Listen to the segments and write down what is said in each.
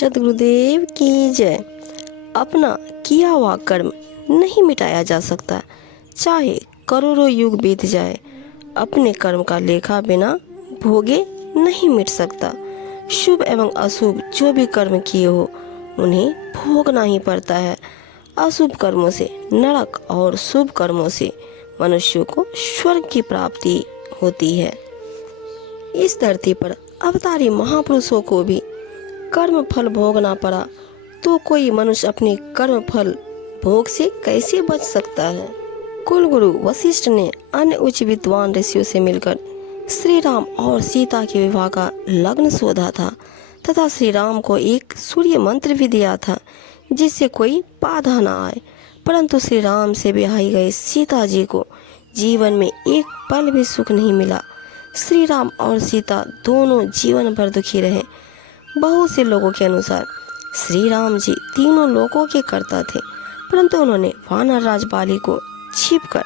सद्गुरुदेव की जय। अपना किया हुआ कर्म नहीं मिटाया जा सकता, चाहे करोड़ों युग बीत जाए। अपने कर्म का लेखा बिना भोगे नहीं मिट सकता। शुभ एवं अशुभ जो भी कर्म किए हो उन्हें भोगना ही पड़ता है। अशुभ कर्मों से नरक और शुभ कर्मों से मनुष्यों को स्वर्ग की प्राप्ति होती है। इस धरती पर अवतारी महापुरुषों को भी कर्म फल भोगना पड़ा, तो कोई मनुष्य अपने कर्म फल भोग से कैसे बच सकता है। कुलगुरु वशिष्ठ ने अन्य उच्च विद्वान ऋषियों से मिलकर श्री राम और सीता के विवाह का लग्न सोधा था तथा श्री राम को एक सूर्य मंत्र भी दिया था जिससे कोई बाधा न आए। परंतु श्री राम से ब्याही गई सीता जी को जीवन में एक पल भी सुख नहीं मिला। श्री राम और सीता दोनों जीवन भर दुखी रहे। बहुत से लोगों के अनुसार श्री राम जी तीनों लोकों के कर्ता थे, परंतु उन्होंने वानर राज बाली को छिपकर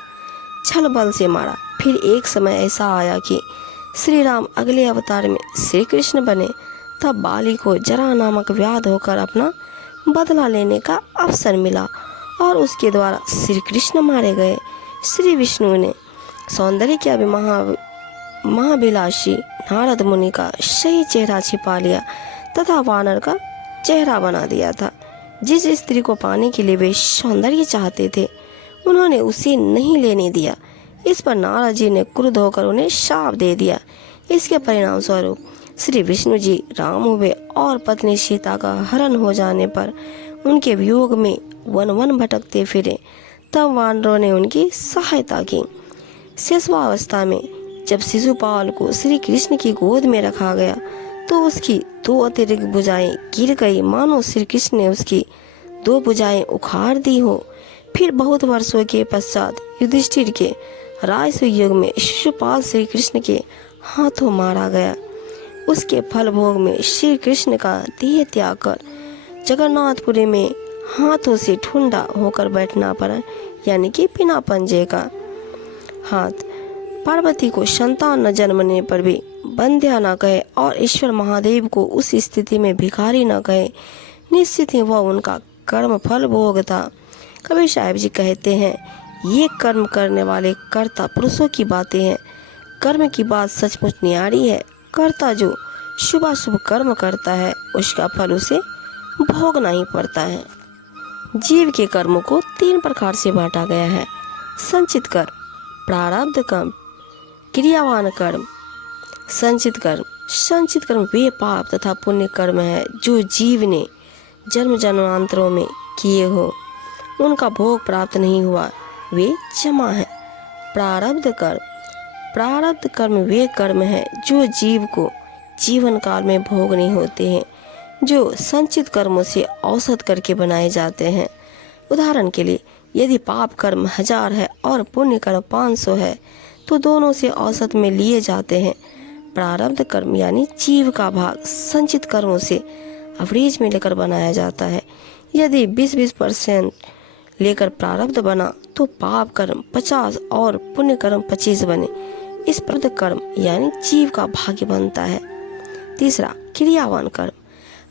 छल बल से मारा। फिर एक समय ऐसा आया कि श्री राम अगले अवतार में श्री कृष्ण बने। तब बाली को जरा नामक व्याध होकर अपना बदला लेने का अवसर मिला और उसके द्वारा श्री कृष्ण मारे गए। श्री विष्णु ने सौंदर्य के महाभिलाषी नारद मुनि का सही चेहरा छिपा लिया तथा वानर का चेहरा बना दिया था। जिस स्त्री को पाने के लिए वे सौंदर्य चाहते थे उन्होंने उसे नहीं लेने दिया। इस पर नारद जी ने क्रुद्ध होकर उन्हें शाप दे दिया। इसके परिणाम स्वरूप श्री विष्णु जी राम हुए और पत्नी सीता का हरण हो जाने पर उनके वियोग में वन वन भटकते फिरे। तब वानरों ने उनकी सहायता की। शिशुवावस्था में जब शिशुपाल को श्री कृष्ण की गोद में रखा गया तो उसकी दो अतिरिक्त भुजाएं गिर गई, मानो श्री कृष्ण ने उसकी दो भुजाएं उखाड़ दी हो। फिर बहुत वर्षों के पश्चात युधिष्ठिर के राजसूय युग में शिशुपाल श्री कृष्ण के हाथों मारा गया। उसके फल भोग में श्री कृष्ण का देह त्याग कर जगन्नाथपुरी में हाथों से ठुंडा होकर बैठना पड़ा, यानी कि बिना पंजे का। हाथ पार्वती को संतान न जन्मने पर भी बंध्या न कहे और ईश्वर महादेव को उस स्थिति में भिखारी न कहे। निश्चित ही वह उनका कर्म फल भोगता। कबीर साहब जी कहते हैं, ये कर्म करने वाले कर्ता पुरुषों की बातें हैं। कर्म की बात सचमुच न्यारी है। कर्ता जो शुभाशुभ कर्म करता है उसका फल उसे भोगना ही पड़ता है। जीव के कर्मों को 3 प्रकार से बांटा गया है: संचित कर्म, प्रारब्ध कर्म, क्रियावान कर्म। संचित कर्म वे पाप तथा पुण्य कर्म है जो जीव ने जन्म जन्मांतरों में किए हो, उनका भोग प्राप्त नहीं हुआ, वे जमा है। प्रारब्ध कर्म वे कर्म है जो जीव को जीवन काल में भोगने होते हैं, जो संचित कर्मों से औसत करके बनाए जाते हैं। उदाहरण के लिए, यदि पाप कर्म 1000 है और पुण्य कर्म 500 है तो दोनों से औसत में लिए जाते हैं। प्रारब्ध कर्म यानी जीव का भाग संचित कर्मों से एवरेज में लेकर बनाया जाता है। यदि 20% लेकर प्रारब्ध बना तो पाप कर्म 50 और पुण्य कर्म 25 बने। इस प्रारब्ध कर्म यानी जीव का भाग्य बनता है। तीसरा, क्रियावान कर्म।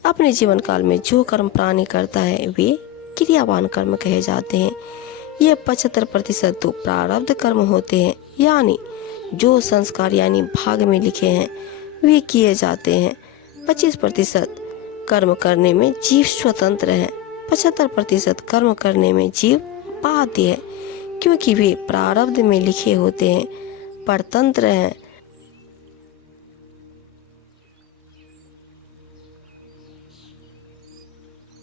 अपने जीवन काल में जो कर्म प्राणी करता है वे क्रियावान कर्म कहे जाते हैं। ये 75% तो प्रारब्ध कर्म होते हैं, यानी जो संस्कार यानी भाग में लिखे हैं वे किए जाते हैं। 25% कर्म करने में जीव स्वतंत्र है। 75% कर्म करने में जीव बाध्य है, क्योंकि वे प्रारब्ध में लिखे होते हैं। परतंत्र हैं।